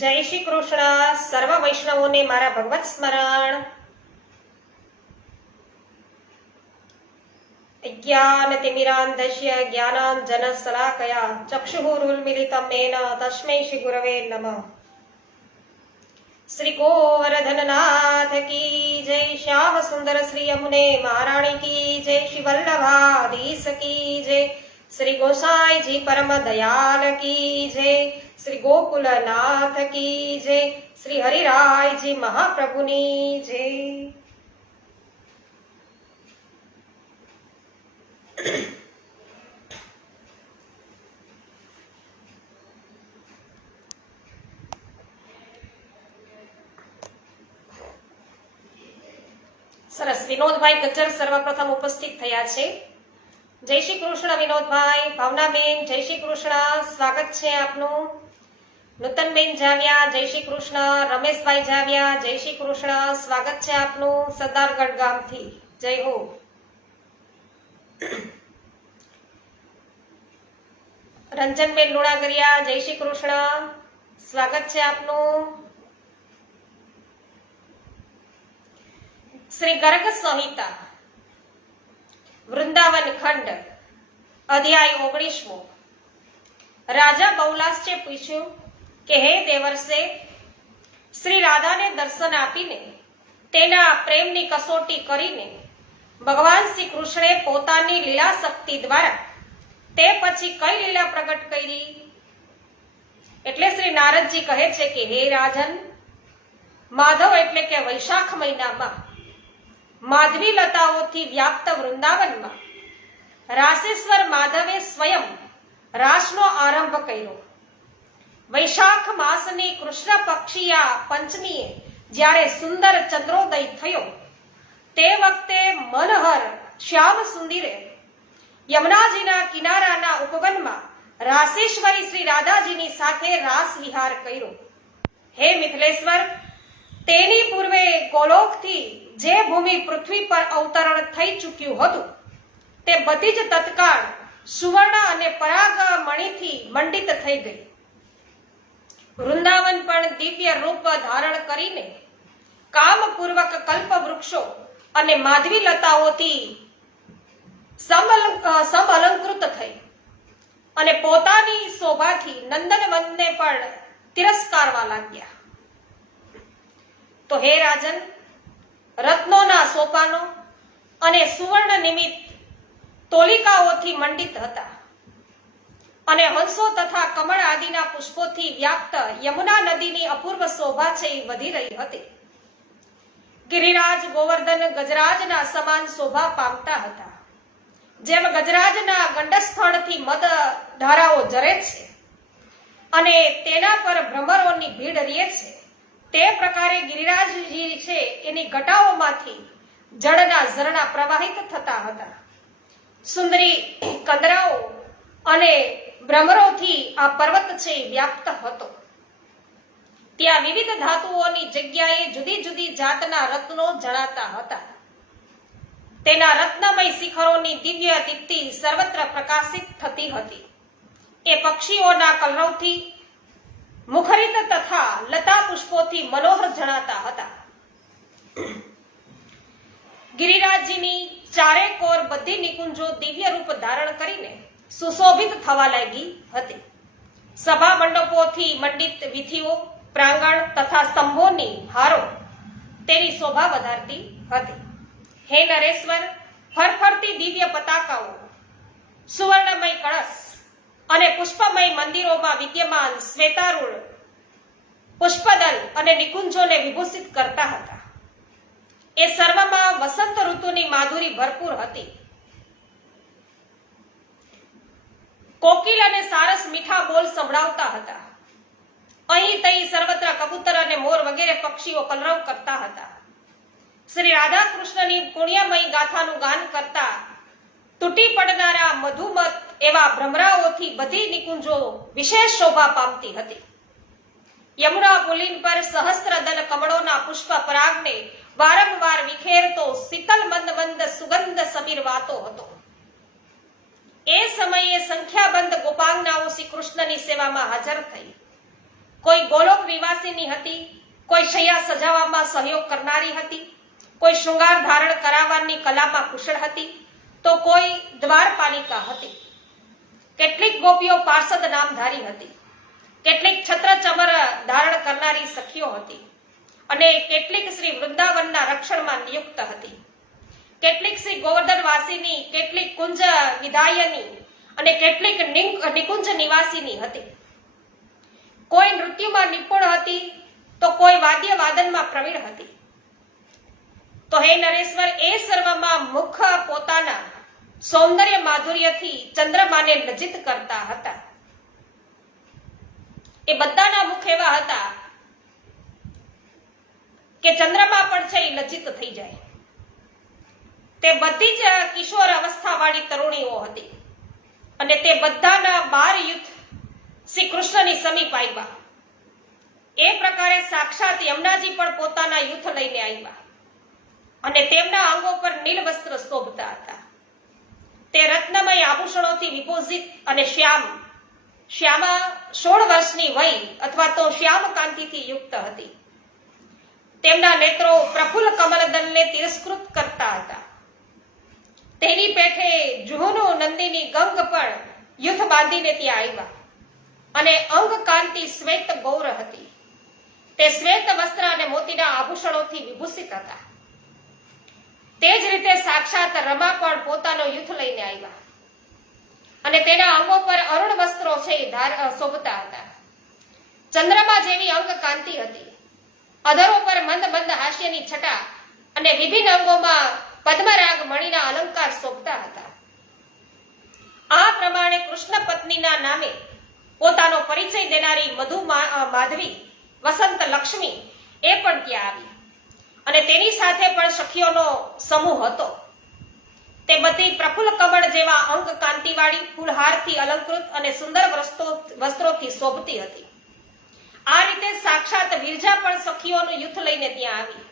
જય શ્રી કૃષ્ણ. સર્વ વૈષ્ણવોને મારા ભગવત સ્મરણ. જ્ઞાનતિમિરાન્ધસ્ય જ્ઞાનાંજનશલાકયા ચક્ષુરુન્મિલિતં येन તસ્मै શ્રી ગુરવે નમઃ. શ્રી ગોવર્ધનનાથ કી જય. શ્યામ સુંદર શ્રી યમુને મહારાણી કી જય. શ્રી વલ્લભાધીશ કી જય. શ્રી ગોસાઈજી પરમ દયાલ કી જય. શ્રી ગોકુલનાથ કી જય. શ્રી હરિરાયજી મહાપ્રભુની જય. સરસ. વિનોદભાઈ ગજ્જર સર્વપ્રથમ ઉપસ્થિત થયા છે. જય શ્રી કૃષ્ણ વિનોદભાઈ. ભાવનાબેન જય શ્રી કૃષ્ણ, સ્વાગત છે આપનું. નૂતનબેન જાવ્યા જય શ્રી કૃષ્ણ. રમેશભાઈ જાવ્યા જય શ્રી કૃષ્ણ, સ્વાગત છે આપનું સરદારગઢ ગામથી. જય હો. રંજનબેન લુણાગરિયા જય શ્રી કૃષ્ણ, સ્વાગત છે આપનું. શ્રી ગર્ગ સંહિતા વૃંદાવન ખંડ અધ્યાય 19મો. રાજા બૌલાસ્ચે પૂછ્યું કે હે દેવર્ષે, શ્રી રાધાને દર્શન આપીને તેના પ્રેમની કસોટી કરીને ભગવાન શ્રી કૃષ્ણે પોતાની લીલા શક્તિ દ્વારા તે પછી કઈ લીલા પ્રગટ કરી? એટલે શ્રી નારદજી કહે છે કે હે રાજન, માધવ એટલે કે વૈશાખ મહિનામાં માધવી લતાઓથી વ્યાપ્ત વૃંદાવનમાં રાસેશ્વર માધવે સ્વયં રાસનો આરંભ કર્યો. વૈશાખ માસની કૃષ્ણ પક્ષીયા પંચમીએ જ્યારે સુંદર ચંદ્રોદય થયો તે વખતે મનહર શ્યામ સુંદરે યમુનાજીના કિનારાના ઉપવનમાં રાસેશ્વરી શ્રી રાધાજીની સાથે રાસ વિહાર કર્યો. હે મિથિલેશ્વર, તેની પૂર્વે ગોલોકથી જે ભૂમિ પૃથ્વી પર અવતરણ થઈ ચૂક્યું હતું તે બધી જ તત્કાળ સુવર્ણ અને પરાગ મણિથી મંડિત થઈ ગઈ. વૃંદાવન પણ દિવ્ય રૂપ ધારણ કરીને કામપૂર્વક કલ્પ વૃક્ષો અને માધવી લતાઓથી સમઅલંકૃત થઈ અને પોતાની શોભાથી નંદનવનને પણ તિરસ્કારવા લાગ્યા. તો હે રાજન, રત્નોના સોપાનો અને સુવર્ણ નિમિત્ત તોલિકાઓથી મંડિત હતા અને હંસો તથા કમળ આદિના પુષ્પોથી વ્યાપ્ત યમુના નદીની અપૂર્વ શોભા છે એ વધી રહી હતી. ગિરિરાજ ગોવર્ધન ગજરાજના સમાન શોભા પામતા હતા. જેમ ગજરાજના ગંડસ્થળથી મદ ધારાઓ ઝરે છે અને તેના પર ભ્રમરોની ભીડ રહે છે, તે પ્રકારે ગિરિરાજજી છે એની ઘટાઓમાંથી જળના ઝરણા પ્રવાહિત થતા હતા. સુંદરી કંદરાઓ અને ભ્રમરોથી આ પર્વત છે વ્યાપ્ત હતો. ત્યાં વિવિધ ધાતુઓની જગ્યાએ જુદી જુદી જાતના રત્નો જણાતા હતા. તેના રત્નમય શિખરોની દિવ્ય દીપ્તિ સર્વત્ર પ્રકાશિત થતી હતી. એ પક્ષીઓના કલરવથી મુખરિત તથા લતા પુષ્પોથી મનોહર જણાતા હતા. ગિરિરાજજીની ચારે કોર બધી નિકુંજો દિવ્ય રૂપ ધારણ કરીને સુશોભિત થવા લાગી હતી. સભા મંડપોથી મંડિત વિધિઓ, પ્રાંગણ તથા સ્તંભોની હારો તેની શોભા વધારતી હતી. હે નરેશ્વર, ફરફરતી દિવ્ય પતાકાઓ, સુવર્ણમય કળશ અને પુષ્પમય મંદિરોમાં વિદ્યમાન શ્વેતારૂઢ પુષ્પદલ અને નિકુંજોને વિભૂષિત કરતા હતા. એ સર્વમાં વસંત ઋતુની માધુરી ભરપૂર હતી. કોકિલ અને સારસ મીઠા બોલ સંભળાવતા હતા. અહીં તહીં સર્વત્ર કબૂતર અને મોર વગેરે પક્ષીઓ કલરવ કરતા હતા. શ્રી રાધા કૃષ્ણની પુણ્યમય ગાથાનું ગાન કરતા તૂટી પડનારા મધુમત એવા ભ્રમરાઓથી બધી નિકુંજો વિશેષ શોભા પામતી હતી. યમુના પુલિન પર સહસ્ત્રદલ કમળોના પુષ્પ પરાગને વારંવાર વિખેરતો શીતલ મંદ મંદ સુગંધ સમીર વાતો હતો. એ સમયે સંખ્યાબંધ ગોપાંગનાઓ શ્રી કૃષ્ણની સેવામાં હાજર થઈ કોઈ ગોલોક નિવાસીની હતી, કોઈ શૈયા સજાવવામાં સહયોગ કરનારી હતી, કોઈ શૃંગાર ધારણ કરાવવાની કલામાં કુશળ હતી, તો કોઈ દ્વારપાલિકા હતી. કેટલીક ગોપીઓ પાર્ષદ નામધારી હતી, કેટલીક છત્ર ચમર ધારણ કરનારી સખીઓ હતી, અને કેટલીક શ્રી વૃંદાવનના રક્ષણમાં નિયુક્ત હતી. કેટલીક શ્રી ગોવર્ધનવાસીની, કેટલીક કુંજ વિધાયની અને કેટલીક નિકુંજ નિવાસીની હતી. કોઈ નૃત્યમાં નિપુણ હતી, તો કોઈ વાદ્ય વાદનમાં પ્રવીણ હતી. તો હે નરેશ્વર, એ સર્વમાં મુખ પોતાના સૌંદર્ય માધુર્યથી ચંદ્રમાને લજ્જિત કરતા હતા. એ બધાના મુખ એવા હતા કે ચંદ્રમા પણ છે એ લજ્જિત થઈ જાય. તે બધી જ કિશોર અવસ્થા વાળી તરુણીઓ હતી, અને તે બધાના 12 યુથ શ્રી કૃષ્ણની સમીપ આવ્યા. એ પ્રકારે સાક્ષાત યમુનાજી પણ પોતાના યુથ લઈને આવ્યા, અને તેમના અંગો પર નીલ વસ્ત્ર શોભતા હતા. તે રત્નમય આભૂષણોથી વિભૂષિત અને શ્યામા 16 વર્ષની વય અથવા તો શ્યામ કાંતિથી યુક્ત હતી. તેમના નેત્રો પ્રફુલ્લ કમલદલને તિરસ્કૃત કરતા હતા. તેની પેઠે જુહુનો નંદીની ગંગ પણ યુથ બાંધીને ત્યાં આવ્યા, અને અંગ કાંતિ શ્વેત ગૌર હતી. તે શ્વેત વસ્ત્ર અને મોતીના આભૂષણોથી વિભૂષિત હતા. તે જ રીતે સાક્ષાત રમા પણ પોતાનો યુથ લઈને આવ્યા, અને તેના અંગો પર અરુણ વસ્ત્રો છે શોભતા હતા. ચંદ્રમા જેવી અંગ કાંતિ હતી. અધરો પર મંદ મંદ હાસ્યની છટા અને વિભિન્ન અંગોમાં પદ્મરાગ મણિના અલંકાર શોભતા હતા. આ પ્રમાણે કૃષ્ણ પત્નીના નામે પોતાનો પરિચય દેનારી મધુ માધવી વસંત લક્ષ્મી એ પણ ત્યાં આવી, અને તેની સાથે પણ સખીઓનો સમૂહ હતો. તે બધી પ્રફુલ્લ કમળ જેવા અંગ કાંતિવાળી, ફૂલહારથી અલંકૃત અને સુંદર વસ્ત્રોથી શોભતી હતી. આ રીતે સાક્ષાત વિરજા પણ સખીઓનું યુથ લઈને ત્યાં આવી.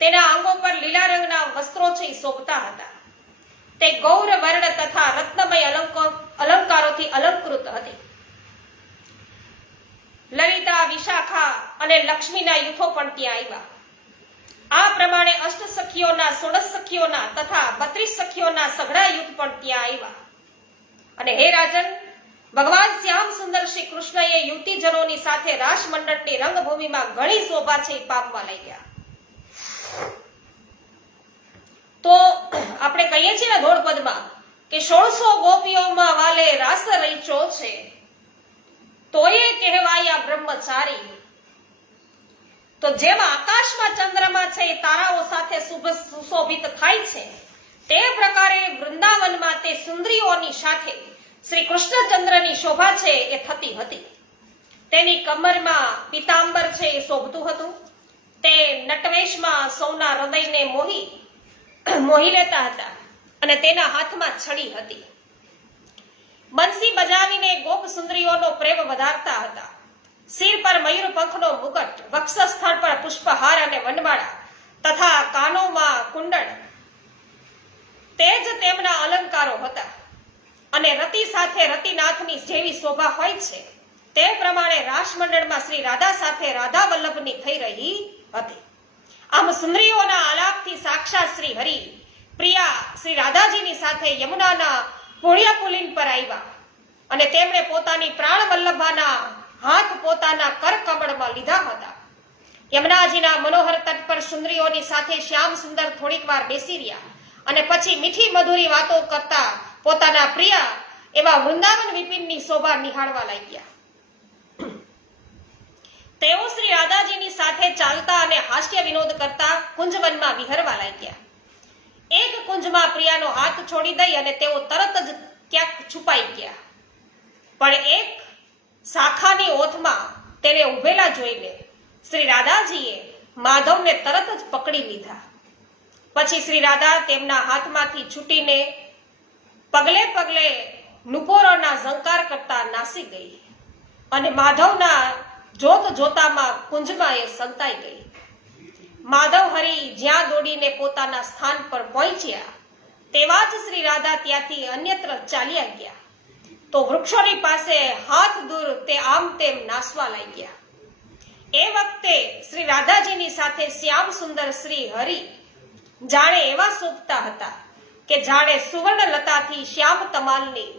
તેના અંગો પર લીલા રંગના વસ્ત્રો છે શોભતા હતા. તે ગૌર વર્ણ તથા રત્નમય અલંકારોથી અલંકૃત હતી. લલિતા, વિશાખા અને લક્ષ્મીના યુથો પણ ત્યાં આવ્યા. આ પ્રમાણે અષ્ટ સખીઓના, 16 સખીઓના તથા 32 સખીઓના સઘળા યુથ પણ ત્યાં આવ્યા. અને હે રાજન, ભગવાન શ્યામ સુંદર શ્રી કૃષ્ણએ યુવતીજનોની સાથે રાસ મંડળની રંગભૂમિમાં ઘણી શોભા છે પામવા લાગ્યા. તો આપણે કહીએ છીએ ને ધોળપદમાં કે 1600 ગોપીઓમાં વાલે રાસ રચ્યો છે, તોય કહેવાયા બ્રહ્મચારી. તો જેમ આકાશમાં ચંદ્રમા છે એ તારાઓ સાથે સુશોભિત થાય છે, તે પ્રકારે વૃંદાવનમાં તે સુંદરીઓની સાથે શ્રી કૃષ્ણચંદ્રની શોભા છે એ થતી હતી. તેની કમરમાં પીતાંબર છે એ શોભતું હતું. તે નટવેશમાં સૌના હૃદયને મોહી લેતા હતા, અને તેના હાથમાં છડી હતી. બંસી બજાવીને ગોપ સુંદરીઓનો પ્રેમ વધારતા હતા. સિર પર મયુર પંખનો મુગટ, વક્ષ સ્થળ પર પુષ્પહાર અને વનમાળા તથા કાનોમાં કુંડળ, તે જ તેમના અલંકારો હતા. અને રતિ સાથે રતિનાથની જેવી શોભા હોય છે, તે પ્રમાણે રાસમંડળમાં શ્રી રાધા સાથે રાધા વલ્લભની થઈ રહી હતી. આમ સુંદરીઓના આલાપથી સાક્ષાત શ્રી હરિ પ્રિયા શ્રી રાધાજીની સાથે યમુનાના પુણ્યપુલિન પર આવ્યા, અને તેમણે પોતાની પ્રાણ વલ્લભાના હાથ પોતાના કર કમળમાં લીધા હતા. યમુનાજીના મનોહર તટ પર સુંદરીઓની સાથે શ્યામ સુંદર થોડીક વાર બેસી રહ્યા, અને પછી મીઠી મધુરી વાતો કરતા પોતાના પ્રિય એવા વૃંદાવન વિપિનની શોભા નિહાળવા લાગ્યા. તેઓ શ્રી રાધાજીની સાથે ચાલતા અને હાસ્ય વિનોદ કરતા કુંજવનમાં વિહરવા લાગ્યા. એક કુંજમાં પ્રિયાનો હાથ છોડી દઈ અને તેઓ તરત જ ક્યાંક છુપાઈ ગયા. પણ એક શાખાની ઓથમાં તેને ઉભેલા જોઈને શ્રી રાધાજીએ માધવને તરત જ પકડી લીધા. પછી શ્રી રાધા તેમના હાથમાંથી છૂટીને પગલે પગલે નુપોરોના ઝંકાર કરતા નાસી ગઈ, અને માધવના જોત જોતામાં કુંજમાં એ સંતાઈ ગઈ. માધવ હરિ જ્યાં દોડીને પોતાના સ્થાન પર પહોંચ્યા, તેવા જ શ્રી રાધા ત્યાંથી અન્યત્ર ચાલ્યા ગયા. તો વૃક્ષોની પાસે હાથ દૂર તે આમ તેમ નાસવા લાગ્યા. એ વખતે શ્રી રાધાજીની સાથે શ્યામ સુંદર શ્રી હરિ જાણે એવા શોભતા હતા કે જાણે સુવર્ણ લતાથી શ્યામ તમાલની,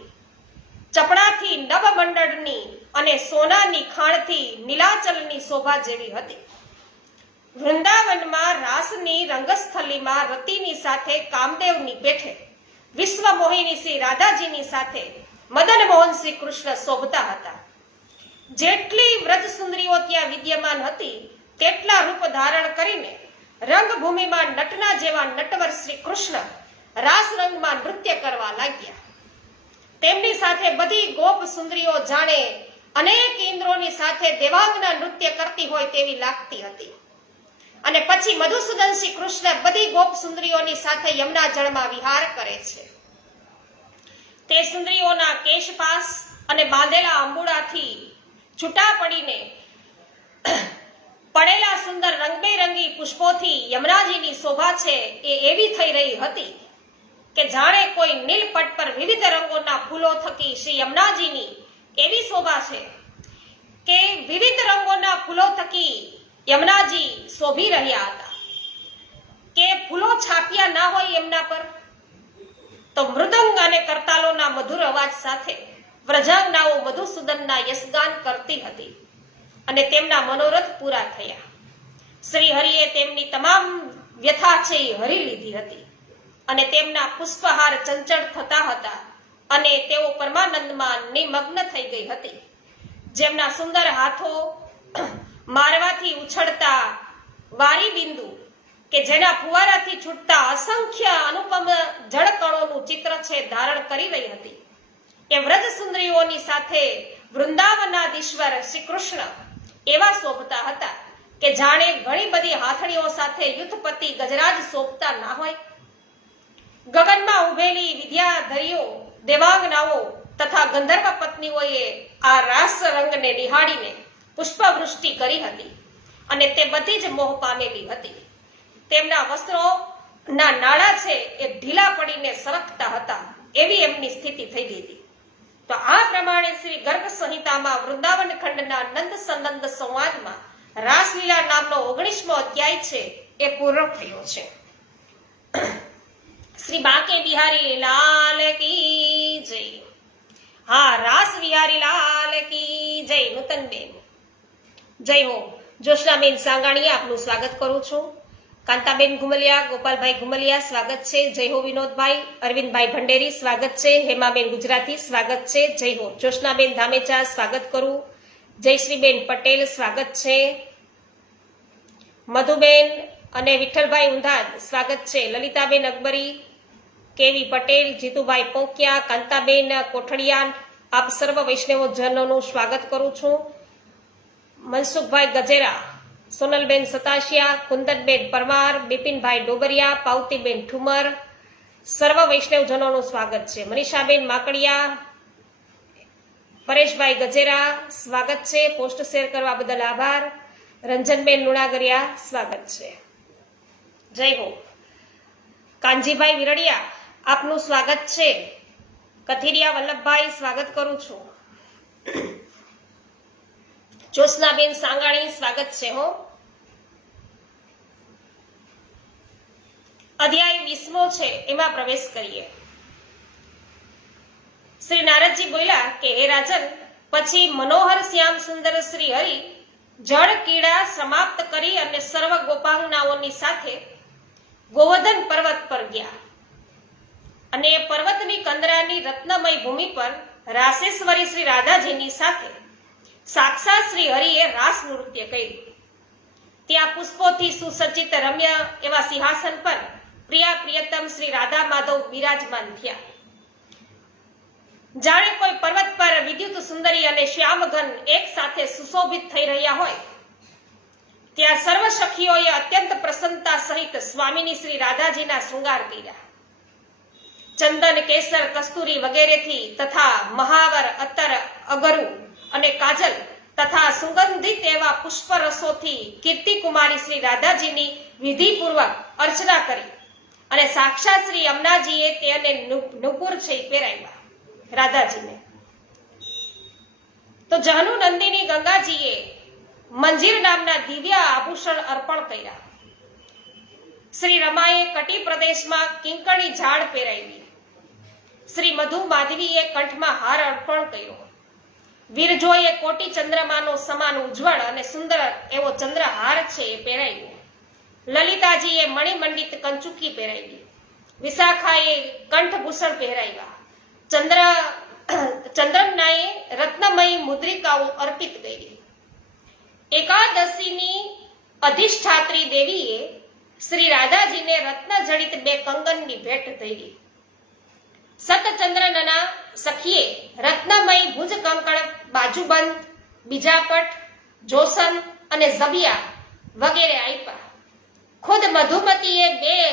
ચપડાથી નવમંડળની અને સોનાની ખાણથી નીલાચલની શોભા જેવી હતી. વૃંદાવનમાં રાસની રંગસ્થલીમાં રતિની સાથે કામદેવની પેઠે વિશ્વ મોહિની શ્રી રાધાજીની સાથે મદન મોહન શ્રી કૃષ્ણ શોભતા હતા. જેટલી વ્રજ સુંદરીઓ ત્યાં વિદ્યમાન હતી તેટલા રૂપ ધારણ કરીને રંગભૂમિમાં નટના જેવા નટવર શ્રી કૃષ્ણ રાસ રંગમાં નૃત્ય કરવા લાગ્યા. તેમની સાથે બધી ગોપ સુંદરીઓ જાણે અનેક ઇન્દ્રોની સાથે દેવાંગના નૃત્ય કરતી હોય તેવી લાગતી હતી. અને પછી મધુસૂદન શ્રી કૃષ્ણ બધી ગોપ સુંદરીઓની સાથે યમુના જળમાં વિહાર કરે છે. તે સુંદરીઓના કેશપાસ અને બાંધેલા અંબુડાથી છૂટા પડીને પડેલા સુંદર રંગબેરંગી પુષ્પોથી યમુનાજીની શોભા છે એ એવી થઈ રહી હતી કે જાણે કોઈ નીલપટ પર વિવિધ રંગોના ફૂલો થકી શ્રી યમુનાજીની એવી શોભા છે કે વિવિધ રંગોના ફૂલો થકી યમુનાજી શોભી રહ્યા હતા. કે ફૂલો છાપ્યા ના હોય એમના પર, તો મૃદંગ અને કરતાલોના મધુર અવાજ સાથે વ્રજાંગનાઓ મધુસૂદનના યશગાન કરતી હતી અને તેમના મનોરથ પૂરા થયા. શ્રી હરિએ તેમની તમામ વ્યથા છે એ હરી લીધી હતી અને તેમના પુષ્પહાર ચંચળ થતા હતા અને તેઓ પરમાનંદમાં નિમગ્ન થઈ ગઈ હતી. જેમના સુંદર હાથો મારવાથી ઉછળતા વારી બિંદુ કે જેના ફુવારાથી છૂટતા અસંખ્ય અનુપમ જળકણોનું ચિત્ર છે ધારણ કરી રહી હતી. એ વ્રજ સુંદરીઓની સાથે વૃંદાવનાધીશ્વર શ્રી કૃષ્ણ એવા શોભતા હતા કે જાણે ઘણી બધી હાથણીઓ સાથે યુથપતિ ગજરાજ શોભતા ના હોય. ગગનમાં ઉભેલી વિદ્યાધરીઓ, દેવાંગનાઓ તથા ગંધર્વ પત્નીઓએ આ રાસ રંગને નિહાળીને પુષ્પવૃષ્ટિ કરી હતી અને તે બધી જ મોહ પામેલી હતી. તેમના વસ્ત્રોના નાળા છે એ ઢીલા પડીને સરકતા હતા એવી એમની સ્થિતિ થઈ ગઈ હતી. તો આ પ્રમાણે શ્રી ગર્ગ સંહિતામાં વૃંદાવન ખંડના નંદ સંનંદ સંવાદમાં રાસલીલા નામનો 19મો અધ્યાય છે એ પૂર્ણ થયો છે. શ્રી બાંકે બિહારી લાલ કી જય. હા, રાસ વિહારી લાલ કી જય. નૂતનબેન જય હો. જોશનાબેન સાંગાણીએ આપનું સ્વાગત કરું છું. કાંતાબેન ઘુમલિયા, ગોપાલભાઈ ઘુમલિયા સ્વાગત છે. જય હો. વિનોદભાઈ, અરવિંદભાઈ ભંડેરી સ્વાગત છે. હેમાબેન ગુજરાતી સ્વાગત છે. જય હો. જોશનાબેન ધામેચા સ્વાગત કરું. જયશ્રીબેન પટેલ સ્વાગત છે. મધુબેન અને વિઠ્ઠલભાઈ ઊંધાદ સ્વાગત છે. લલિતાબેન અકબરી, કેવી પટેલ, જીતુભાઈ પોકિયા, કાંતાબેન કોઠડિયાન, આપ સર્વ વૈષ્ણવો જનોનું સ્વાગત કરું છું. મનસુખભાઈ ગજેરા, સોનલબેન સતાશિયા, કુંદનબેન પરમાર, બિપિનભાઈ ડોગરિયા, પાવતીબેન ઠુમર, સર્વ વૈષ્ણવજનોનું સ્વાગત છે. મનીષાબેન માકડિયા, પરેશભાઈ ગજેરા સ્વાગત છે. પોસ્ટ શેર કરવા બદલ આભાર. રંજનબેન લુણાગરિયા સ્વાગત છે. જય હો. કાનજીભાઈ વિરડિયા આપનું સ્વાગત છે. કથિરિયા વલ્લભભાઈ સ્વાગત કરું છું. જોશનાબેન સાંગાણી સ્વાગત છે. હો. અધ્યાય 20મો છે એમાં પ્રવેશ કરીએ. શ્રી નારદજી બોલ્યા કે હે રાજન, પછી મનોહર શ્યામ સુંદર શ્રી હરિ જળ કીડા સમાપ્ત કરી અને સર્વ ગોપાંગનાઓની સાથે ગોવર્ધન પર્વત પર ગયા અને પર્વતની કંદરાની રત્નમય ભૂમિ પર રાસેશ્વરી શ્રી રાધાજીની સાથે સાક્ષાત શ્રી હરિએ રાસ નૃત્ય કર્યું. ત્યાં પુષ્પોથી સુસજ્જિત રમ્ય એવા સિંહાસન પર પ્રિયા પ્રિયતમ શ્રી રાધા માધવ બિરાજમાન થયા. જાણે કોઈ પર્વત પર વિદ્યુત સુંદરી અને શ્યામઘન એક સાથે સુશોભિત થઈ રહ્યા હોય. ત્યાં સર્વ સખીઓએ અત્યંત પ્રસન્નતા સહિત સ્વામીની શ્રી રાધાજીના શૃંગાર કર્યા. ચંદન, કેસર, કસ્તુરી વગેરેથી તથા મહાવર, અત્તર, અગરુ અને કાજલ તથા સુગંધિત એવા પુષ્પરસોથી કીર્તિકુમારી શ્રી રાધાજીની વિધિપૂર્વક અર્ચના કરી અને સાક્ષાત શ્રી યમુનાજીએ તેને નુપુર છે પહેરાવ્યા રાધાજીને. તો જહનુ નંદિની ગંગાજીએ મંજીર નામના દિવ્ય આભૂષણ અર્પણ કર્યા. શ્રી રમાએ કટી પ્રદેશમાં કિંકણી ઝાડ પહેરાવી. શ્રી મધુ માધવીએ કંઠમાં હાર અર્પણ કર્યો. વિરજોએ કોટી ચંદ્રમાનો સમાન ઉજ્જવળ અને સુંદર એવો ચંદ્રહાર છે એ પહેરાવ્યો. લલિતાજીએ મણિમંડિત કંચુકી પહેરાવી. વિશાખાએ કંઠભૂષણ પહેરાવ્યા. ચંદ્રમનાએ રત્નમયી મુદ્રિકાઓ અર્પિત કરી. એકાદશીની અધિષ્ઠાત્રી દેવીએ શ્રી રાધાજીને રત્નજડિત 2 કંગનની ભેટ ધરી. સતચંદ્રનના સખીએ રત્નમયી ભુજ કંકણ, બાજુબંધ, બીજાપટ, જોસન અને ઝબિયા વગેરે આપ્યા. ખુદ મધુમતીએ 2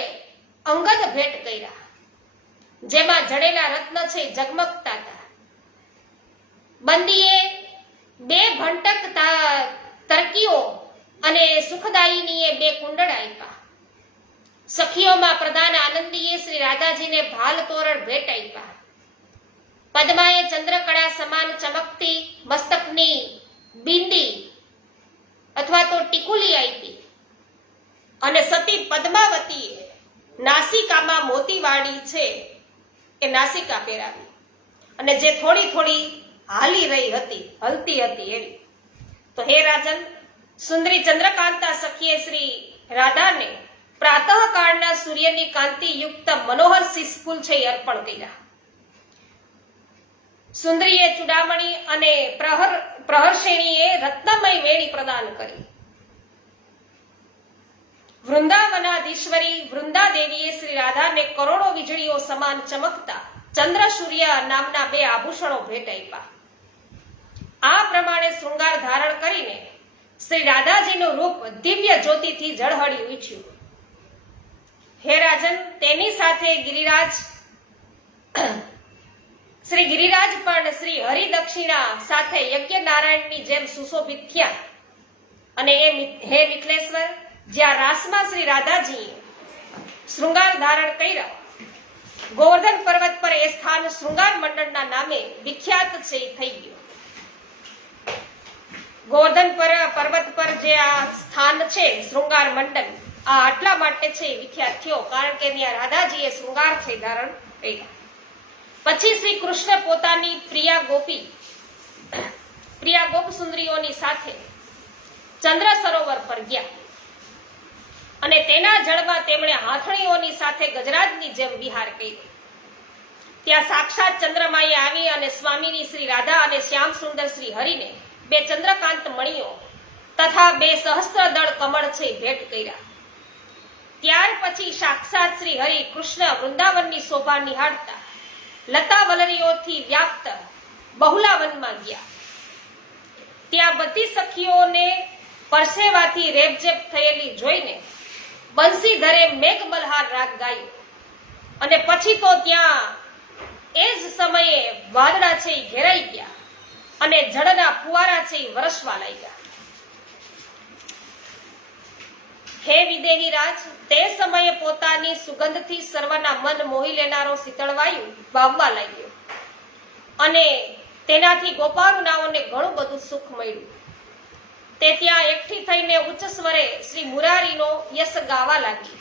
અંગદ ભેટ કર્યા, જેમાં જડેલા રત્ન છે ઝગમગતા હતા. બંદીએ 2 ભંટક તરકીઓ અને સુખદાયીનીએ 2 કુંડળ આપ્યા. સખીઓમાં પ્રધાન આનંદીએ શ્રી રાધાજીને ભાલ તોરણ ભેટ આપ્યા. પદ્માએ ચંદ્રકળા સમાન ચમકતી મસ્તકની બિંદી અથવા તો ટીકુલી આપી અને સતી પદ્માવતીએ નાસિકામાં મોતીવાળી છે એ નાસિકા પહેરાવી અને જે થોડી થોડી હલતી હતી એવી. તો હે રાજન, સુંદરી ચંદ્રકાંતા સખીએ શ્રી રાધાને પ્રાતઃકાળના સૂર્યની કાંતિ યુક્ત મનોહર શિશફૂલ છે એ અર્પણ કર્યા. સુંદરીએ ચૂડામણી અને પ્રહર્ષિણીએ રત્નમય વેણી પ્રદાન કરી. વૃંદાવનાધીશ્વરી વૃંદાદેવીએ શ્રી રાધાને કરોડો વીજળીઓ સમાન ચમકતા ચંદ્ર સૂર્ય નામના 2 આભૂષણો ભેટ આપ્યા. આ પ્રમાણે શૃંગાર ધારણ કરીને શ્રી રાધાજીનું રૂપ દિવ્ય જ્યોતિથી ઝળહળી ઉઠ્યું. હે રાજન, તેની સાથે શ્રી ગિરિરાજ પણ શ્રી હરિદક્ષિણા સાથે યજ્ઞ નારાયણની જેમ સુશોભિત થયા. અને હે મિથિલેશ્વર, જ્યાં રાસમાં શ્રી રાધાજીએ શૃંગાર ધારણ કર્યા, ગોવર્ધન પર્વત પર એ સ્થાન શૃંગાર મંડળના નામે વિખ્યાત છે થઈ ગયું. ગોવર્ધન પર્વત પર જે આ સ્થાન છે શૃંગાર મંડળ, આ આટલા માટે છે વિખ્યાત થયો કારણ કે ત્યાં રાધાજીએ શૃંગાર છે ધારણ કર્યા. પછી શ્રી કૃષ્ણ પોતાની પ્રિયા ગોપ સુંદરીઓની સાથે ચંદ્ર સરોવર પર ગયા અને તેના જળમાં તેમણે હાથણીઓની સાથે ગજરાજની જેમ વિહાર કર્યો. ત્યાં સાક્ષાત ચંદ્રમાએ આવી અને સ્વામીની શ્રી રાધા અને શ્યામ સુંદર શ્રી હરિને 2 ચંદ્રકાંત મણીઓ તથા 2 સહસ્ત્રદળ કમળ છે ભેટ કર્યા. ત્યાર પછી સાક્ષાત શ્રી હરિ કૃષ્ણ વૃંદાવનની શોભા નિહાળતા લતા વલરીઓથી વ્યાપ્ત બહુલાવનમાં ગયા. ત્યાં બધી સખીઓને પરસેવાથી રેબઝેબ થયેલી જોઈને બંસીધરે મેઘમલ્હાર રાગ ગાયો અને પછી તો ત્યાં એ જ સમયે વાદળા છે એ ઘેરાઈ ગયા અને જળના ફુવારા છે એ વરસવા લાગ્યા. હે વિદેહી રાજ, તે સમયે પોતાની સુગંધથી સર્વના મન મોહી લેનારો શીતળ વાયુ વાવવા લાગ્યો અને તેનાથી ગોપાળુનાઓને ઘણું બધું સુખ મળ્યું. તે ત્યાં એકઠી થઈને ઉચ્ચ સ્વરે શ્રી મુરારીનો યશ ગાવા લાગી.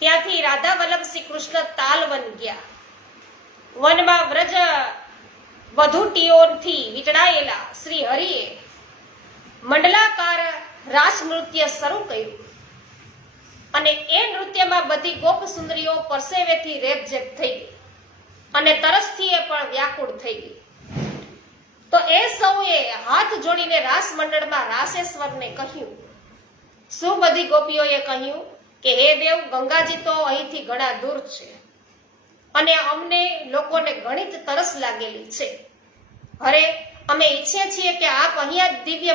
ત્યાંથી રાધા વલ્લભ શ્રી કૃષ્ણ તાલવન ગયા. વનમાં વ્રજ વધુટીઓથી વીંટળાયેલા શ્રી હરિએ મંડલાકાર રાસ નૃત્ય શરૂ કર્યું અને એ નૃત્યમાં બધી ગોપ સુંદરીઓ પરસેવેથી રેબઝેબ થઈ ગઈ અને તરસથી પણ વ્યાકુળ થઈ ગઈ. તો એ સૌએ હાથ જોડીને રાસ મંડળમાં રાસેશ્વરને કહ્યું. શું બધી ગોપીઓએ કહ્યું કે હે દેવ, ગંગાજી તો અહીંથી ઘણા દૂર છે અને અમને લોકોને ઘણી જ તરસ લાગેલી છે. અરે, અમે ઈચ્છીએ છીએ કે આપ અહીંયા દિવ્ય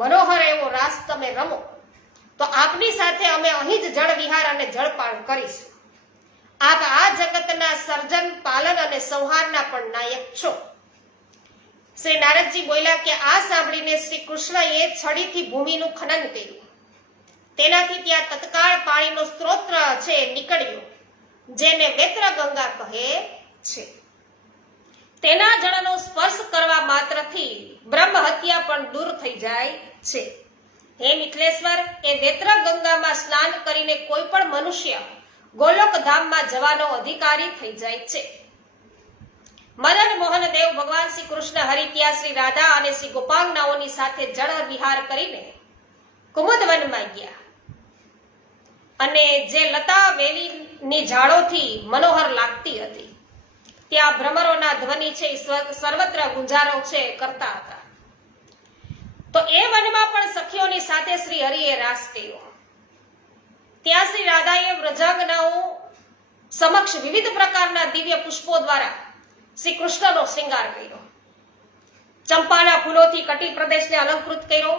મનોહર એવો રાસ તમે રમો, તો આપની સાથે અમે અહીં જ જળ વિહાર અને જળપાન કરીશું. આપ આ જગતના સર્જન, પાલન અને સંહારના પણ નાયક છો. શ્રી નારદજી બોલ્યા કે આ સાંભળીને શ્રી કૃષ્ણએ છડીથી ભૂમિનું ખનન કર્યું. તેનાથી ત્યાં તત્કાળ પાણીનો સ્ત્રોત છે નીકળ્યો, જેને વેત્ર ગંગા કહે છે. તેના જળનો સ્પર્શ કરવા માત્રથી હત્યા પણ દૂર થઈ જાય છે. હે મિથિલેશ્વર, એ નેત્ર ગંગામાં સ્નાન કરીને કોઈ પણ મનુષ્ય ગોલોક ધામમાં જવાનો અધિકારી થઈ જાય છે. મદન મોહન દેવ ભગવાન શ્રી કૃષ્ણ હરિત્યા શ્રી રાધા અને શ્રી ગોપાંગનાઓની સાથે જળ વિહાર કરીને કુમુદ વનમાં ગયા અને જે લતા વેલીની ઝાડોથી મનોહર લાગતી હતી ત્યાં ભ્રમરોના ધ્વનિ છે સર્વત્ર ગુંજારો છે કરતા હતા. તો એ વનમાં પણ સખીઓની સાથે શ્રી હરિએ રાસ કર્યો. ત્યાં શ્રી રાધાએ વ્રજાંગનાઓ સમક્ષ વિવિધ પ્રકારના દિવ્ય પુષ્પો દ્વારા શ્રી કૃષ્ણનો શૃંગાર કર્યો. ચંપાના ફૂલોથી કટી પ્રદેશને અલંકૃત કર્યો.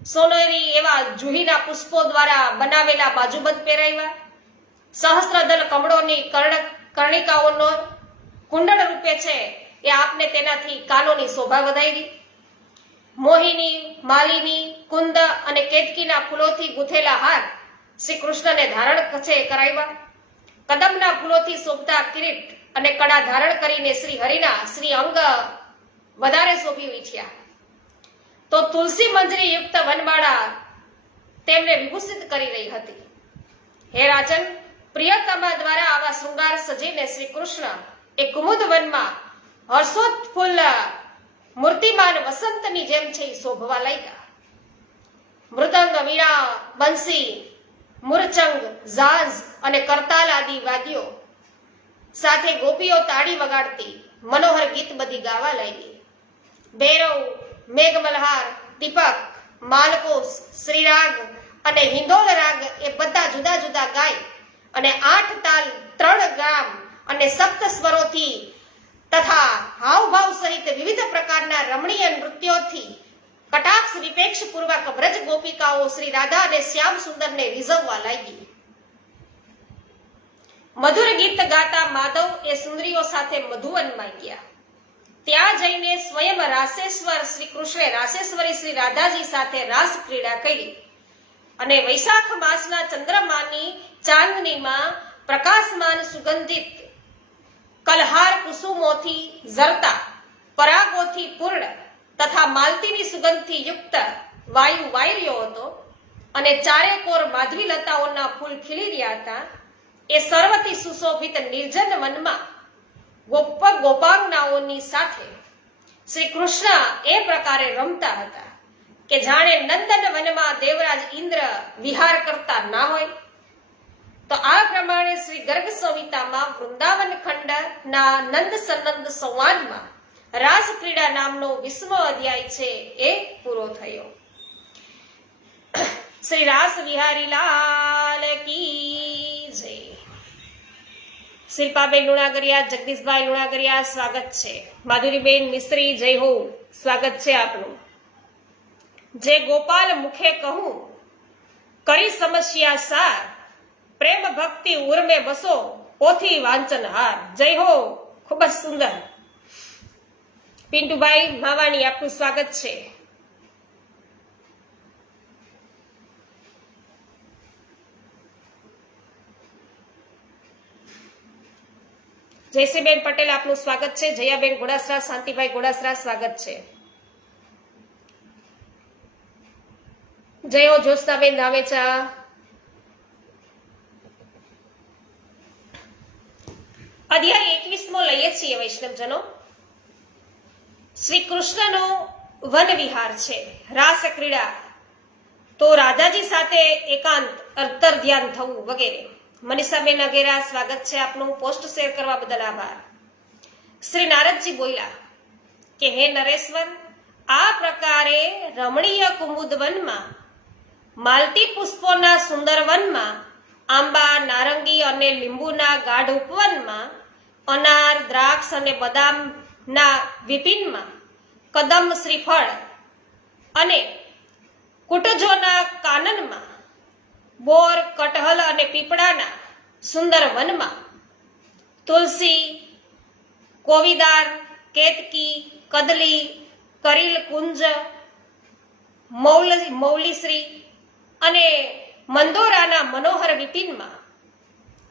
સોનેરી એવા જુહીના પુષ્પો દ્વારા બનાવેલા બાજુબંધ પહેરાવ્યા. સહસ્ત્રદલ કમળોની કર્ણિકાઓનો કુંડળ રૂપે છે એ આપને તેનાથી કાનોની શોભા વધારી. મોહિની, માલિની, કુંદ અને કેતકીના ફૂલોથી ગૂંથેલા હાર શ્રી કૃષ્ણને ધારણ કરાવ્યા. કદમના ફૂલોથી શોભતા કિરીટ અને કડા ધારણ કરીને શ્રી હરિના શ્રી અંગ વધારે શોભી ઉઠ્યા. તો તુલસી મંજરી યુક્ત વનમાળા તેમને વિભૂષિત કરી રહી હતી. હે રાજન, પ્રિયતમા દ્વારા આવા શૃંગાર સજીને શ્રી કૃષ્ણ એ કુમુદ વનમાં હર્ષોત્ફુલ્લ મૂર્તિમાન વસંતની જેમ છે એ શોભવા લાગ્યા. મૃદંગ, વીણા, બંસી, મુરચંગ, ઝાંઝ અને કરતાલ આદિ વાદ્યો સાથે ગોપીઓ તાળી વગાડતી મનોહર ગીત બધી ગાવા લાગી. ભૈરવ, મેઘમલ્હાર, દીપક, માલકોસ, શ્રીરાગ અને હિંદોલ રાગ એ બધા જુદા જુદા ગાય અને 8 તાલ 3 ગામ અને સપ્ત સ્વરોથી તથા હાવભાવ સહિત વિવિધ પ્રકારના રમણીય નૃત્યોથી કટાક્ષ વિપેક્ષ પૂર્વક બ્રજ ગોપિકાઓ શ્રી રાધા અને શ્યામ સુંદરને રીઝવવા લાગી. મધુર ગીત ગાતા માધવ એ સુંદરીઓ સાથે મધુવનમાં ગયા. ત્યાં જઈને સ્વયં રાસેશ્વર શ્રી કૃષ્ણે રાસેશ્વરી શ્રી રાધાજી સાથે રાસ ક્રીડા કરી અને વૈશાખ માસના ચંદ્રમાની ચાંદનીમાં પ્રકાશમાન સુગંધિત કલહાર કુસુમોથી ઝરતા પરાગોથી પૂર્ણ તથા માલતીની સુગંધથી યુક્ત વાયુ વાઈ રહ્યો હતો અને ચારે કોર માધવી લતાઓના ફૂલ ખીલી રહ્યા હતા. એ સર્વથી સુશોભિત નિર્જન વનમાં ગોપાંગનાઓની સાથે શ્રી કૃષ્ણ એ પ્રકારે રમતા હતા કે જાણે નંદન વનમાં દેવરાજ ઇન્દ્ર વિહાર કરતા ના હોય. તો આ પ્રમાણે શ્રી ગર્ગ સંહિતામાં વૃંદાવન ખંડના નંદ સનંદ સંવાદમાં રાસ ક્રીડા નામનો 20મો અધ્યાય છે એ પૂરો થયો. શ્રી રાસ વિહારી લાલ કી જય. શિલ્પાબેન લુણાગરિયા, જગદીશભાઈ લુણાગરિયા સ્વાગત છે. માધુરીબેન મિસ્ત્રી જય હો, સ્વાગત છે આપનું. જે ગોપાલ મુખે કહું કરી સમસ્યા સાર, પ્રેમ ભક્તિ ઉર્મે બસો પોથી વાંચન હાર. જય હો, ખૂબ જ સુંદર. પિન્ટુભાઈ માવાણી આપનું સ્વાગત છે. જયશ્રીબેન પટેલ આપનું સ્વાગત છે. જયાબેન ઘોડાસરા, શાંતિભાઈ ઘોડાસરા સ્વાગત છે. જય હો જ્યોત્સનાબેન ધામેચા. અધ્યાય 21મો લઈએ છીએ વૈષ્ણવજનો. શ્રી કૃષ્ણનો વન વિહાર છે, રાસ ક્રીડા, તો રાધાજી સાથે એકાંત અંતર ધ્યાન થવું વગેરે. મનીષાબેન અગેરા સ્વાગત છે આપનું. પોસ્ટ શેર કરવા બદલ આભાર. શ્રી નારદજી બોલ્યા કે હે નરેશ્વર, આ પ્રકારે રમણીય કુમુદ વનમાં, માલતી પુષ્પોના સુંદર વનમાં, આંબા, નારંગી અને લીંબુના ગાઢ ઉપવનમાં, અનાર, દ્રાક્ષ અને બદામના વિપિનમાં, કદમ, શ્રીફળ અને કુટજોના કાનનમાં, બોર, કટહલ અને પીપળાના સુંદર વનમાં, તુલસી, કોવિદાર, કેતકી, કદલી, કરીલ કુંજ, મૌલીશ્રી અને મંદોરાના મનોહર વિપિનમાં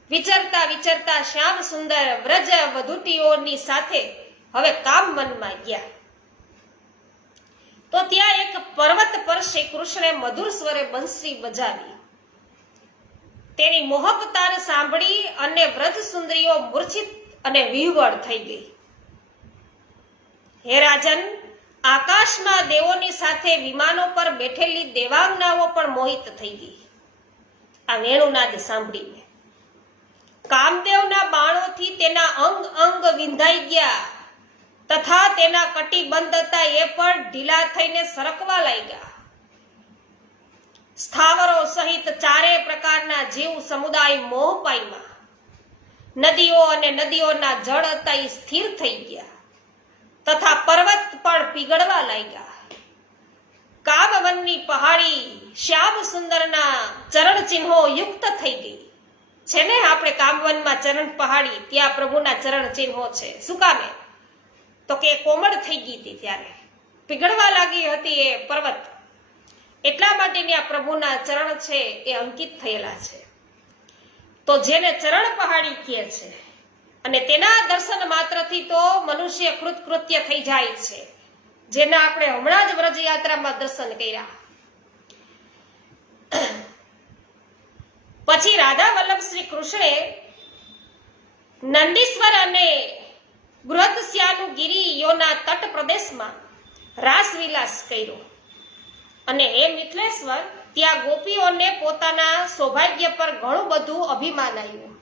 વિચરતા વિચરતા શ્યામ સુંદર વ્રજ વધુટીઓની સાથે હવે કામ વનમાં ગયા. તો ત્યાં એક પર્વત પર શ્રી કૃષ્ણે મધુર સ્વરે બંસરી બજાવી. તેની મોહક તાર સાંભળી અને વ્રજ સુંદરીઓ મૂર્છિત અને વિહવળ થઈ ગઈ. હે રાજન, આકાશમાં દેવોની સાથે વિમાનો પર બેઠેલી દેવાંગનાઓ પણ મોહિત થઈ ગઈ આ વેણુનાદ સાંભળીને. કામદેવના બાણોથી તેના અંગ અંગ વિંધાઈ ગયા તથા તેના કટિબંધ હતા એ પણ ઢીલા થઈને સરકવા લાગ્યા. સ્થાવરો સહિત ચારે પ્રકારના જીવ સમુદાય મોહ પામ્યા. નદીઓ અને નદીઓના જળ હતા એ સ્થિર થઈ ગયા તથા પર્વત પણ પીગળવા લાગ્યા. કામવનની પહાડી શ્યામ સુંદરના ચરણ ચિહ્નો યુક્ત થઈ ગઈ છે ને. આપણે કામવનમાં ચરણ પહાડી ત્યાં પ્રભુના ચરણ ચિહ્નો છે. શું કામે? તો કે કોમળ થઈ ગઈ હતી, ત્યારે પીગળવા લાગી હતી એ પર્વત. એટલા માટે ત્યાં પ્રભુના ચરણ છે એ અંકિત થયેલા છે. તો જેને ચરણ પહાડી કહે છે અને તેના દર્શન માત્રથી તો મનુષ્ય કૃતકૃત્ય થઈ જાય છે, જેના આપણે હમણાં જ વ્રજ યાત્રામાં દર્શન કર્યા. પછી રાધા વલ્લભ શ્રી કૃષ્ણે નંદીશ્વર અને બૃહદશ્યાનું ગિરિયોના તટ પ્રદેશમાં રાસવિલાસ કર્યો. અને હે મિથિલેશ્વર, ત્યાં ગોપીઓને પોતાના સૌભાગ્ય પર ઘણું બધું અભિમાન આવ્યું.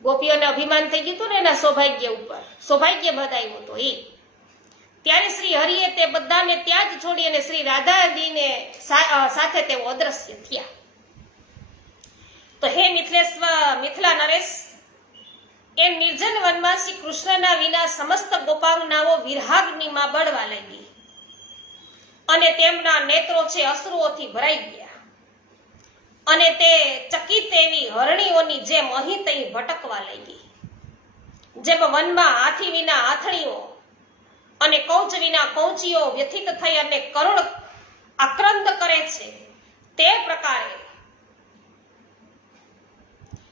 ગોપીઓને અભિમાન થઈ ગયું હતું ને એના સૌભાગ્ય ઉપર, સૌભાગ્ય બધાયું હતું એ. ત્યારે શ્રી હરિએ તે બધાને ત્યાં જ છોડી અને શ્રી રાધાજીને સાથે તેઓ અદ્રશ્ય થયા. તો હે મિથિલા નરેશ, એ નિર્જન વનમાં શ્રી કૃષ્ણના વિના સમસ્ત ગોપાંગનાઓ વિરહાગ્નિમાં બળવા લાગી અને તેમના નેત્રો છે અશ્રુઓથી ભરાઈ ગયા અને તે ચકિત એવી હરણીઓની જેમ અહીં તહીં ભટકવા લાગી. જેમ વનમાં હાથી વિના હાથણીઓ અને કૌચ વિના કૌચીઓ વ્યથિત થઈ અને કરુણ આક્રંદ કરે છે, તે પ્રકારે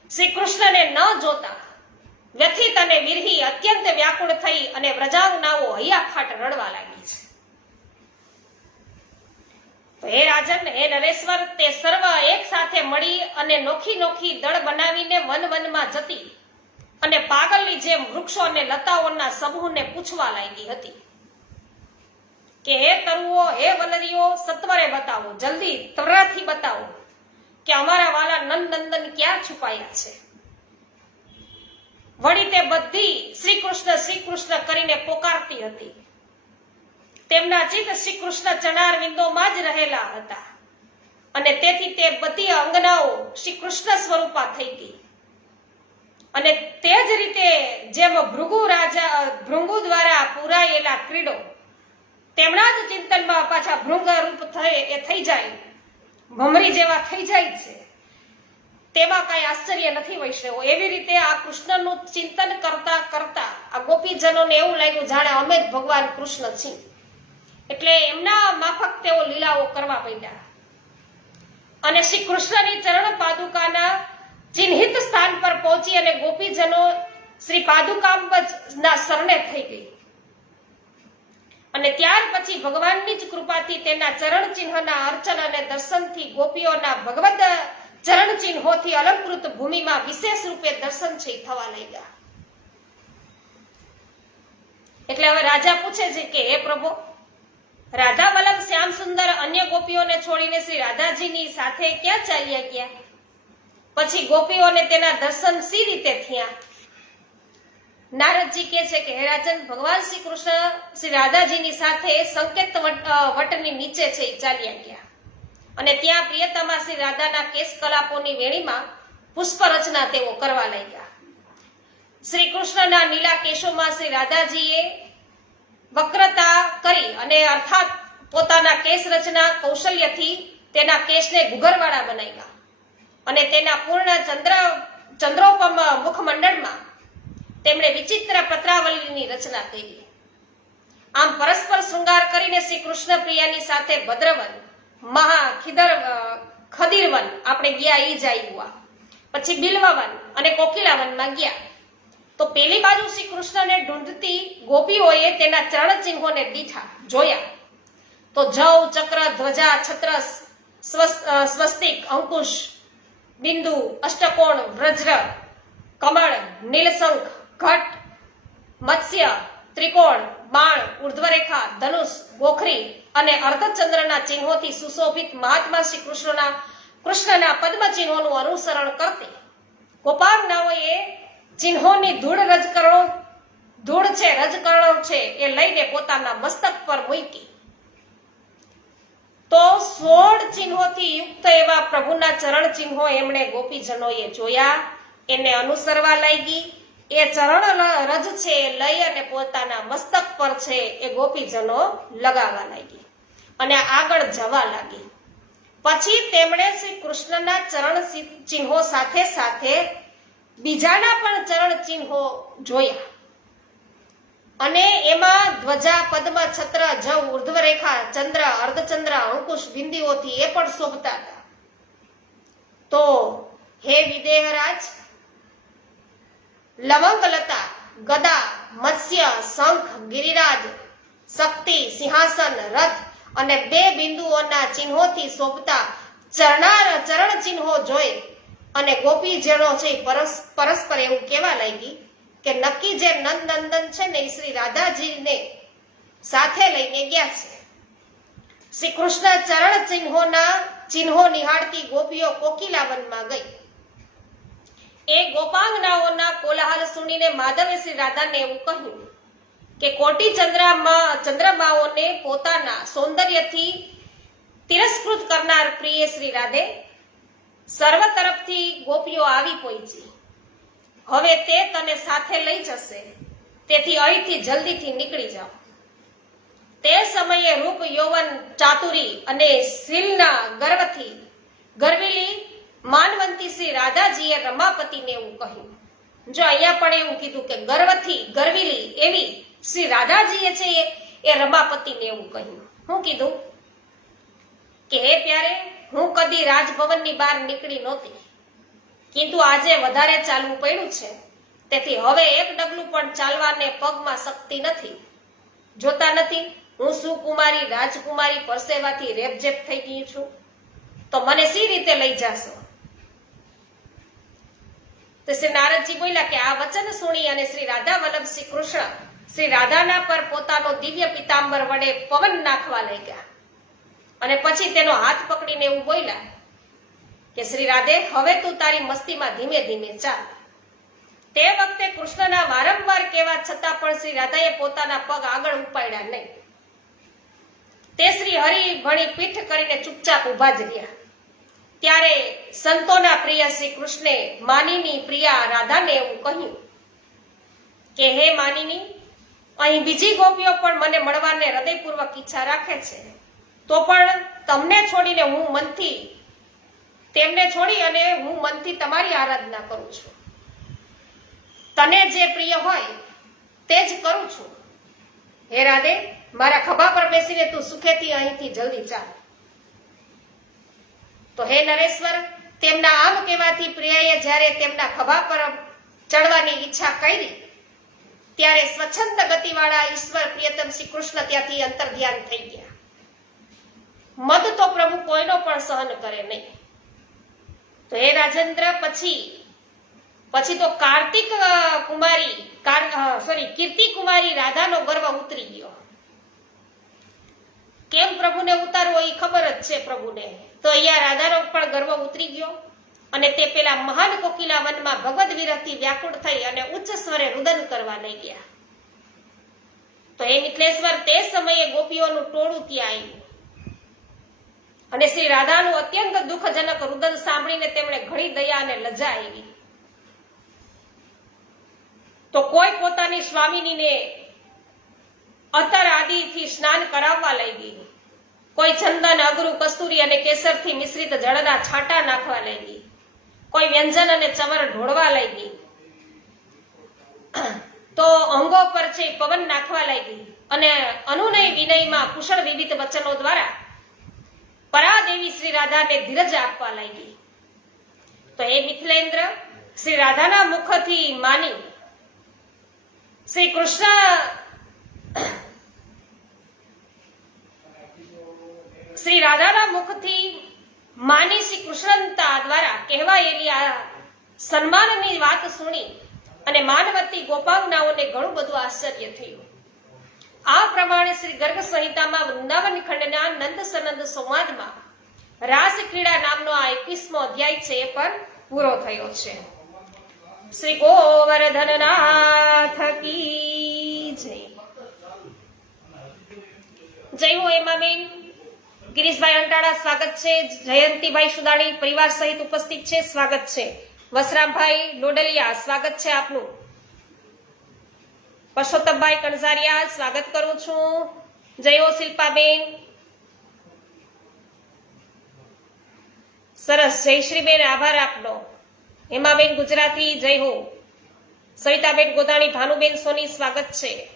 શ્રી કૃષ્ણને ન જોતા વ્યથિત અને વિરહી અત્યંત વ્યાકુળ થઈ અને વ્રજાંગનાઓ હૈયાખાટ રડવા લાગી છે. તો હે રાજન, હે નરેશ્વર, તે સર્વ એક સાથે મળી અને નોખી નોખી દળ બનાવીને વનમાં જતી અને પાગલની જેમ વૃક્ષો અને લતાઓના સમૂહને પૂછવા લાગી હતી કે હે તરુઓ, હે વલરીઓ, સત્વરે બતાવો, જલ્દી ત્વરાથી બતાવો કે અમારા વાલા નંદનંદન ક્યાં છુપાયા છે. વળી તે બધી શ્રી કૃષ્ણ કરીને પોકારતી હતી. તેમના ચિત્ત શ્રી કૃષ્ણ ચણાર વિંદોમાં જ રહેલા હતા અને તેથી તે બધી અંગનાઓ શ્રી કૃષ્ણ સ્વરૂપા થઈ ગઈ. અને તે જ રીતે જેમ ભૃંગુ દ્વારા પુરાયેલા ક્રીડો તેમના જ ચિંતનમાં પાછા ભૃંગ રૂપ થઈ જાય, ભમરી જેવા થઈ જાય છે, તેમાં કઈ આશ્ચર્ય નથી વૈષ્ણવો. એવી રીતે આ કૃષ્ણનું ચિંતન કરતા કરતા આ ગોપીજનોને એવું લાગ્યું જાણે અમે જ ભગવાન કૃષ્ણ છીએ. એટલે એમના માફક તેઓ લીલાઓ કરવા માંડ્યા અને શ્રી કૃષ્ણની ચરણ પાદુકાના ચિહ્નિત સ્થાન પર પહોંચી અને ગોપીજનો શ્રી પાદુકાંબના શરણે થઈ ગઈ. અને ત્યાર પછી ભગવાનની જ કૃપાથી તેના ચરણ ચિહ્નના અર્ચન અને દર્શનથી ગોપીઓના ભગવદ ચરણ ચિહ્નોથી અલંકૃત ભૂમિમાં વિશેષ રૂપે દર્શન છે થવા લાગ્યા. એટલે હવે રાજા પૂછે છે કે હે પ્રભુ, રાધા વલ્લભ શ્યામ સુંદર અન્ય ગોપીઓને છોડીને શ્રી રાધાજીની સાથે ક્યાં ચાલ્યા ગયા? પછી ગોપીઓને તેના દર્શન સી રીતે થયા? નારદજી કહે છે કે હે રાજન, ભગવાન શ્રી કૃષ્ણ શ્રી રાધાજીની સાથે સંકેત વટની નીચે છે ચાલ્યા ગયા અને ત્યાં પ્રિયતમા શ્રી રાધાના કેશ કલાપોની વેણીમાં પુષ્પ રચના તેઓ કરવા લાગ્યા. શ્રી કૃષ્ણના નીલા કેશોમાં શ્રી રાધાજીએ વક્રતા કરી અને અર્થાત પોતાના કેશ રચના કૌશલ્યથી તેના કેશને ગુગરવાળા બનાવ્યા અને તેના પૂર્ણ ચંદ્રોપમ મુખમંડળમાં તેમણે વિચિત્ર પત્રાવલીની રચના કરી. આમ પરસ્પર શૃંગાર કરીને શ્રી કૃષ્ણ પ્રિયાની સાથે ભદ્રવન, ખદીરવન આપણે ગયા એ જ આવ્યું. પછી બિલ્વવન અને કોકિલાવનમાં ગયા. તો પેલી બાજુ શ્રી કૃષ્ણને ઢૂંઢતી ગોપીઓએ તેના ચરણ ચિહ્નોને દીઠા જોયા તો જવ, ચક્ર, ધ્વજા, છત્ર, સ્વસ્તિક, અંકુશ, બિંદુ, અષ્ટકોણ, વજ્ર, કમળ, નીલશંખ, ઘટ, મત્સ્ય, ત્રિકોણ, બાણ, ઉર્ધ્વરેખા, ધનુષ, ગોખરી અને અર્ધચંદ્રના ચિહ્નોથી સુશોભિત મહાત્મા શ્રી કૃષ્ણના પદ્મ ચિહ્નોનું અનુસરણ કરતી ગોપાંગનાઓએ ચિહ્નોની ધૂળ છે રજકરણો છે એ લઈને પોતાના મસ્તક પર મૂકી. તો 16 ચિહ્નોથી યુક્ત એવા પ્રભુના ચરણ ચિહ્નો એમણે ગોપીજનોએ જોયા, એને અનુસરવા લાગી. એ ચરણ રજ છે એ લઈ અને પોતાના મસ્તક પર છે એ ગોપીજનો લગાવવા લાગી અને આગળ જવા લાગી. પછી તેમણે શ્રી કૃષ્ણના ચરણ ચિહ્નો સાથે સાથે બીજાના પણ ચરણ ચિહ્નો જોયા અને એમાં ધ્વજા, પદ્મ, છત્ર, જવ, ઉર્ધ્વરેખા, ચંદ્ર, અર્ધચંદ્ર, અંકુશ, બિંદુઓથી એ પણ શોભતા હતા. તો હે વિદેહરાજ, લવંગલતા, ગદા, મત્સ્ય, શંખ, ગિરિરાજ, શક્તિ, સિંહાસન, રથ અને 2 બિંદુઓના ચિહ્નોથી શોભતા ચરણ ચિહ્નો જોઈ અને ગોપીજનો છે પરસ્પર એવું કહેવા લાગી કે નક્કી જે નંદનંદન છે ને એ શ્રી રાધાજીને સાથે લઈને ગયા છે. શ્રી કૃષ્ણ ચરણ ચિહ્નો નિહાળતી ગોપીઓ કોકિલાવનમાં ગઈ. એ ગોપાંગનાઓના કોલાહલ સુણીને માધવે શ્રી રાધાને એવું કહ્યું કે કોટી ચંદ્રમાઓને પોતાના સૌંદર્યથી તિરસ્કૃત કરનાર પ્રિય શ્રી રાધે, સર્વ તરફથી ગોપીઓ આવી પહોંચી. હવે તે તને સાથે લઈ જશે, તેથી અહીંથી જલ્દીથી નીકળી જાઓ. તે સમયે રૂપ, યૌવન, ચાતુરી અને શીલના ગર્વથી ગર્વિલી માનવંતી શ્રી રાધાજીએ રમાપતિને એવું કહ્યું. જો અહીંયા પણ એવું કીધું કે ગર્વિલી એવી શ્રી રાધાજીએ છે એ રમાપતિને એવું કહ્યું. શું કીધું કે હે પ્યારે, હું કદી રાજભવનની બહાર નીકળી નહોતી, কিন্তু આજે વધારે ચાલવું પડ્યું છે, તેથી હવે એક ડગલું પણ ચાલવાને પગમાં શક્તિ નથી. જોતા નથી હું સુકુમારી રાજકુમારી પરસેવાથી રેપઝેપ થઈ ગઈ છું, તો મને સી રીતે લઈ જાશો? તો શ્રી નારદજી બોલ્યા કે આ વચન સુણી અને શ્રી રાધા વલ્લભ શ્રી કૃષ્ણ શ્રી રાધાના પર પોતાનો દિવ્ય પિતાંબર વડે પવન નાખવા લાગ્યા અને પછી તેનો હાથ પકડીને એવું બોલ્યા કે શ્રી રાધે, હવે તું તારી મસ્તીમાં ધીમે ધીમે ચાલ. તે વખતે કૃષ્ણના વારંવાર કહેવા છતાં પણ શ્રી રાધાએ પોતાના પગ આગળ ઉપાડ્યા નહીં. તે શ્રી હરિ ભણી પીઠ કરીને ચૂપચાપ ઉભા જ રહ્યા. ત્યારે સંતોના પ્રિય શ્રી કૃષ્ણે માનીની પ્રિયા રાધાને એવું કહ્યું કે હે માનીની, અહીં બીજી ગોપીઓ પણ મને મળવાને હૃદયપૂર્વક ઈચ્છા રાખે છે, તો પણ તેમને છોડી અને હું મનથી તમારી આરાધના કરું છું. તને જે પ્રિય હોય તે જ કરું છું. હે રાધે, મારા ખભા પર બેસીને તું સુખેથી અહીંથી જલ્દી ચાલ. તો હે નરેશ્વર, તેમના આમ કહેવાથી પ્રિયાએ જ્યારે તેમના ખભા પર ચડવાની ઈચ્છા કરી ત્યારે સ્વચ્છંદ ગતિવાળા ઈશ્વર પ્રિયતમ શ્રી કૃષ્ણ ત્યાંથી અંતર્ધ્યાન થઈ ગયા. મદ તો પ્રભુ કોઈનો પણ સહન કરે નહીં. તો હે રાજેન્દ્ર, પછી તો કીર્તિ કુમારી રાધાનો ગર્વ ઉતરી ગયો. કેમ પ્રભુને ઉતારવો એ ખબર જ છે પ્રભુને. તો અહીંયા રાધાનો પણ ગર્વ ઉતરી ગયો અને તે પેલા મહાન કોકિલાવનમાં ભગવદ વિરહથી વ્યાકુળ થઈ અને ઉચ્ચ સ્વરે રુદન કરવા લઈ ગયા. તો હે મિથિલેશ્વર, તે સમયે ગોપીઓનું ટોળું ત્યાં આવ્યું અને શ્રી રાધાનું અત્યંત દુઃખજનક રુદન સાંભળીને તેમણે ઘણી દયા અને લજા આવી. તો કોઈ પોતાની સ્વામિનીને અત્તર આદિથી સ્નાન કરાવવા લાગી, કોઈ ચંદન, અગરુ, કસ્તુરી અને કેસરથી મિશ્રિત જળના છાંટા નાખવા લાગી, કોઈ વ્યંજન અને ચવર ઢોળવા લાગી, તો અંગો પર છે પવન નાખવા લાગી અને અનુનય વિનયમાં કુશળ વિવિધ વચનો દ્વારા પરાદેવી શ્રી રાધાને ધીરજ આપવા લાગી. તો હે મિથિલેન્દ્ર, શ્રી રાધાના મુખથી માની શ્રી કૃષ્ણ શ્રી રાધાના મુખથી માની શ્રી કૃષ્ણતા દ્વારા કહેવાયેલી આ સન્માનની વાત સુણી અને માનવતી ગોપાંગનાઓને ઘણું બધું આશ્ચર્ય થયું. આ પ્રમાણે શ્રી ગર્ગ સંહિતામાં વૃંદાવન ખંડના નંદ સનંદ સંવાદમાં રાસ ક્રીડા નામનો આ 21મો અધ્યાય છે એ પણ પૂરો થયો છે. શ્રી ગોવર્ધનનાથ કી જય. જય હો એમાબેન. ગિરીશભાઈ અંટાળા સ્વાગત છે. જયંતિભાઈ સુદાણી પરિવાર સહિત ઉપસ્થિત છે, સ્વાગત છે. વસરામભાઈ ડોડલિયા સ્વાગત છે આપનું. પરસોત્તમભાઈ કણઝારિયા સ્વાગત કરું છું. જય હો શિલ્પાબેન. સરસ. જયશ્રીબેન આભાર આપનો. હેમાબેન ગુજરાતી જય હો. સવિતાબેન ગોદાણી, ભાનુબેન સોની સ્વાગત છે.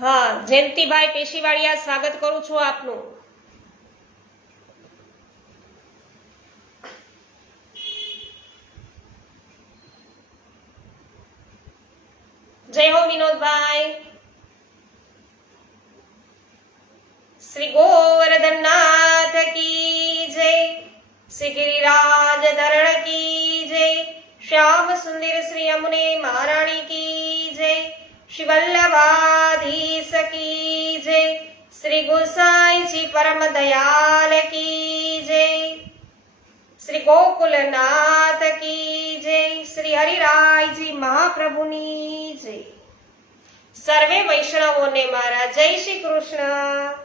હા, જયંતિભાઈ પેશીવાડિયા સ્વાગત કરું છું આપનું. જય હો વિનોદભાઈ. શ્રી ગોવર્ધનનાથ કી જય. શ્રી ગિરિરાજ ધરણ કી જય. શ્યામ સુંદર શ્રી યમુને મહારાણી કી જય. શ્રી વલ્લભાધીશ કી જય. શ્રી ગોસાઈજી પરમ દયાલ કી જય. શ્રી ગોકુલનાથ કી જય. શ્રી હરિરાયજી મહાપ્રભુની જય. સર્વે વૈષ્ણવોને મારા જય શ્રી કૃષ્ણ.